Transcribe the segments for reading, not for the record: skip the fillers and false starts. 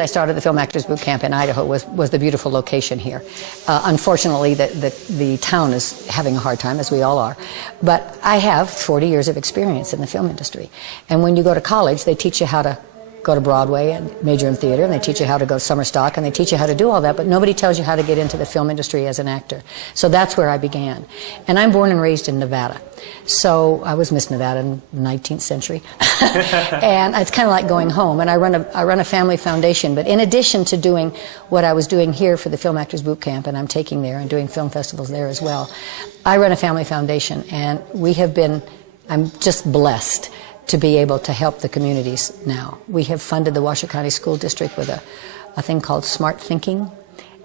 I started the Film Actors Boot Camp in Idaho was the beautiful location here. Unfortunately, the town is having a hard time, as we all are. But I have 40 years of experience in the film industry. And when you go to college, they teach you how to go to Broadway and major in theater, and they teach you how to go summer stock, and they teach you how to do all that, but nobody tells you how to get into the film industry as an actor. So that's where I began. And I'm born and raised in Nevada. So I was Miss Nevada in the 19th century. And it's kind of like going home. And I run a family foundation, but in addition to doing what I was doing here for the Film Actors Boot Camp, and I'm taking there and doing film festivals there as well, I run a family foundation, and I'm just blessed to be able to help the communities now. We have funded the Washoe County School District with a thing called Smart Thinking,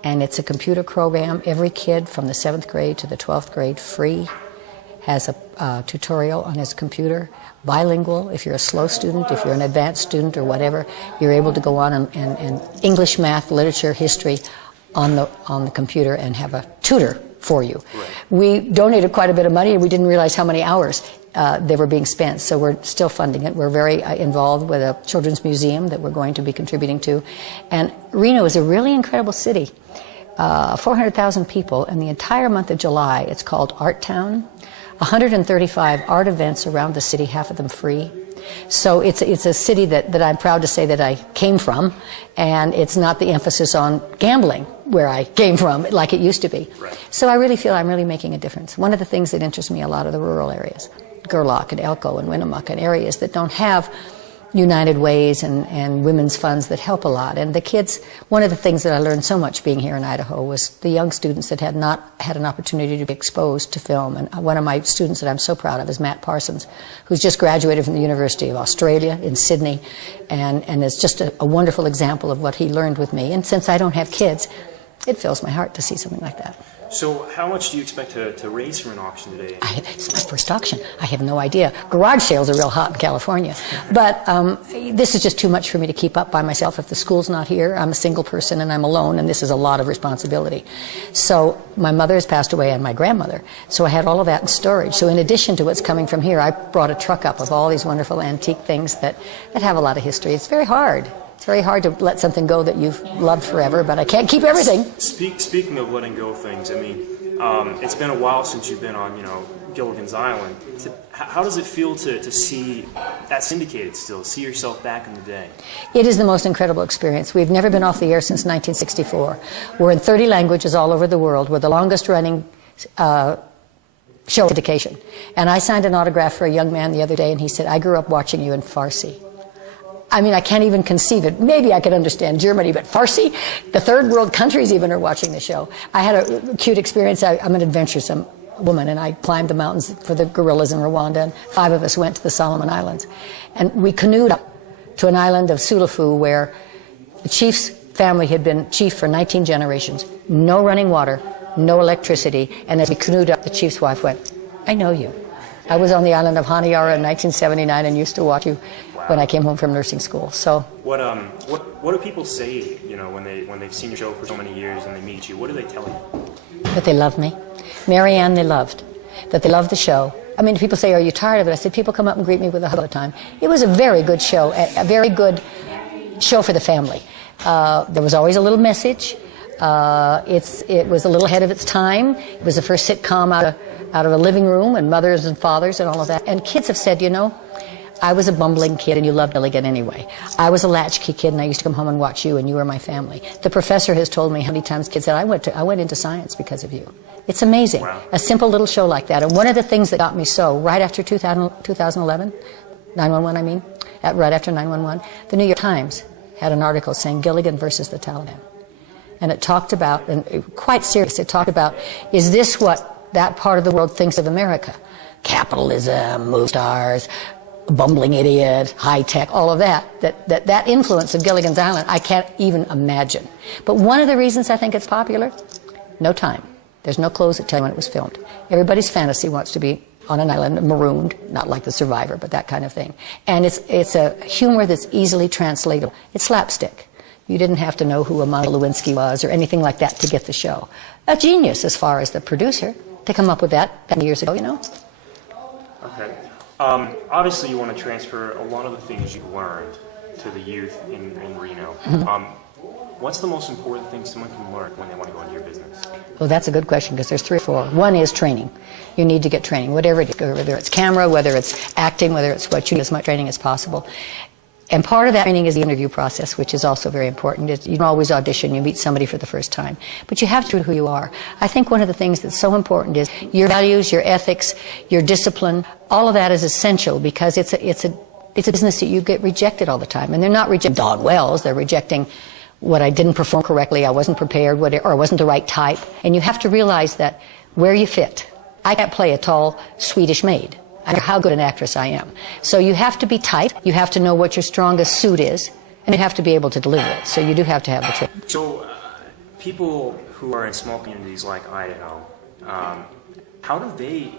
and it's a computer program. Every kid from the 7th grade to the 12th grade, free, has a tutorial on his computer, bilingual. If you're a slow student, if you're an advanced student or whatever, you're able to go on and English, math, literature, history on the computer and have a tutor for you. Right. We donated quite a bit of money, and we didn't realize how many hours they were being spent, so we're still funding it. We're very involved with a children's museum that we're going to be contributing to. And Reno is a really incredible city. 400,000 people, and the entire month of July, it's called Art Town. 135 art events around the city, half of them free. So it's a city that I'm proud to say that I came from, and it's not the emphasis on gambling where I came from like it used to be. Right. So I really feel I'm really making a difference. One of the things that interests me a lot are the rural areas. Gerlach and Elko and Winnemucca, and areas that don't have United Ways and women's funds that help a lot. And the kids, one of the things that I learned so much being here in Idaho was the young students that had not had an opportunity to be exposed to film. And one of my students that I'm so proud of is Matt Parsons, who's just graduated from the University of Australia in Sydney, and is just a wonderful example of what he learned with me. And since I don't have kids, it fills my heart to see something like that. So how much do you expect to raise from an auction today? It's my first auction. I have no idea. Garage sales are real hot in California. But this is just too much for me to keep up by myself. If the school's not here, I'm a single person and I'm alone, and this is a lot of responsibility. So my mother has passed away and my grandmother. So I had all of that in storage. So in addition to what's coming from here, I brought a truck up of all these wonderful antique things that have a lot of history. It's very hard. It's very hard to let something go that you've loved forever, but I can't keep everything. Speaking of letting go of things, I mean, it's been a while since you've been on, Gilligan's Island. How does it feel to see that syndicated still, see yourself back in the day? It is the most incredible experience. We've never been off the air since 1964. We're in 30 languages all over the world. We're the longest running show syndication. And I signed an autograph for a young man the other day, and he said, "I grew up watching you in Farsi." I mean, I can't even conceive it. Maybe I could understand Germany, but Farsi? The third world countries even are watching the show. I had a cute experience. I'm an adventuresome woman, and I climbed the mountains for the gorillas in Rwanda, and 5 of us went to the Solomon Islands. And we canoed up to an island of Sulafu where the chief's family had been chief for 19 generations. No running water, no electricity, and as we canoed up, the chief's wife went, "I know you. I was on the island of Honiara in 1979 and used to watch you when I came home from nursing school." So what do people say, when they've seen your show for so many years and they meet you? What do they tell you? That they love me. Marianne, they loved. That they loved the show. I mean, people say, "Are you tired of it?" I said, "People come up and greet me with a hug all the time." It was a very good show, a very good show for the family. There was always a little message. It was a little ahead of its time. It was the first sitcom out of a living room, and mothers and fathers and all of that. And kids have said, I was a bumbling kid and you loved Gilligan anyway. I was a latchkey kid and I used to come home and watch you and you were my family. The professor has told me how many times kids said, I went into science because of you. It's amazing. Wow. A simple little show like that. And one of the things that got me so, right after 2011, 9/11 I mean, right after 9/11, the New York Times had an article saying Gilligan versus the Taliban. And it talked about, and quite serious, it talked about, is this what that part of the world thinks of America? Capitalism, movie stars, bumbling idiot, high tech, all of that influence of Gilligan's Island, I can't even imagine. But one of the reasons I think it's popular, no time. There's no clothes that tell you when it was filmed. Everybody's fantasy wants to be on an island marooned, not like The Survivor, but that kind of thing. And it's a humor that's easily translatable. It's slapstick. You didn't have to know who Monica Lewinsky was or anything like that to get the show. A genius as far as the producer to come up with that years ago, Okay. Obviously, you want to transfer a lot of the things you've learned to the youth in Reno. Mm-hmm. what's the most important thing someone can learn when they want to go into your business? Well, that's a good question because there's 3 or 4. One is training. You need to get training, whatever it is, whether it's camera, whether it's acting, whether it's what you need, as much training as possible. And part of that training is the interview process, which is also very important. You don't always audition, you meet somebody for the first time. But you have to know who you are. I think one of the things that's so important is your values, your ethics, your discipline. All of that is essential because it's a business that you get rejected all the time. And they're not rejecting dog wells, they're rejecting what I didn't perform correctly, I wasn't prepared, or I wasn't the right type. And you have to realize that where you fit. I can't play a tall Swedish maid. I don't know how good an actress I am. So you have to be tight, you have to know what your strongest suit is, and you have to be able to deliver it. So you do have to have the training. So people who are in small communities like Idaho, how do they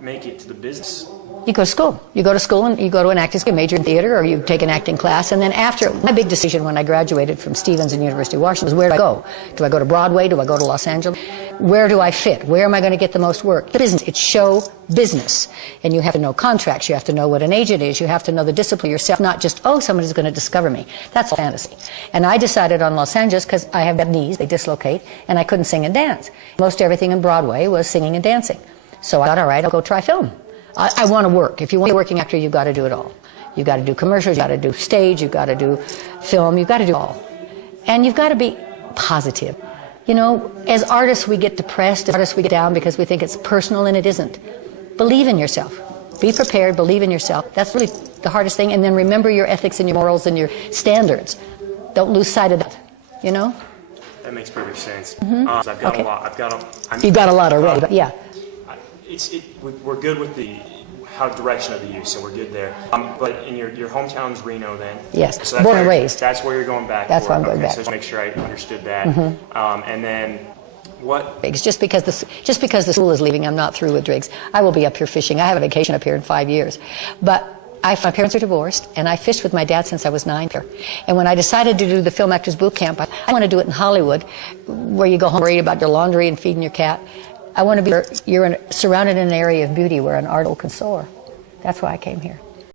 make it to the business? You go to school. You go to school and you go to an acting school, major in theater, or you take an acting class. And then after, my big decision when I graduated from Stevens and University of Washington was, where do I go? Do I go to Broadway? Do I go to Los Angeles? Where do I fit? Where am I going to get the most work? Business. It's show business. And you have to know contracts. You have to know what an agent is. You have to know the discipline yourself, not just, oh, somebody's going to discover me. That's fantasy. And I decided on Los Angeles because I have bad knees, they dislocate, and I couldn't sing and dance. Most everything in Broadway was singing and dancing. So I thought, all right, I'll go try film. I want to work. If you want to be a working actor, you've got to do it all. You've got to do commercials, you've got to do stage, you've got to do film, you've got to do all. And you've got to be positive. You know, as artists we get depressed, as artists we get down because we think it's personal, and it isn't. Believe in yourself. Be prepared, believe in yourself. That's really the hardest thing. And then remember your ethics and your morals and your standards. Don't lose sight of that, you know? That makes perfect sense. Mm-hmm. I've got Okay. a lot. You've got a lot already, but yeah. We're good with the direction of the use, so we're good there. But in your hometown's Reno, then. Yes, So that's born and where- raised. That's where you're going back. That's for. where I'm going Okay, back. So just make sure I understood that. And then what? Just because the school is leaving, I'm not through with Driggs. I will be up here fishing. I have a vacation up here in 5 years. But my parents are divorced, and I fished with my dad since I was 9 here. And when I decided to do the Film Actors Boot Camp, I want to do it in Hollywood, where you go home worried about your laundry and feeding your cat. I want to be, surrounded in an area of beauty where an artist can soar. That's why I came here.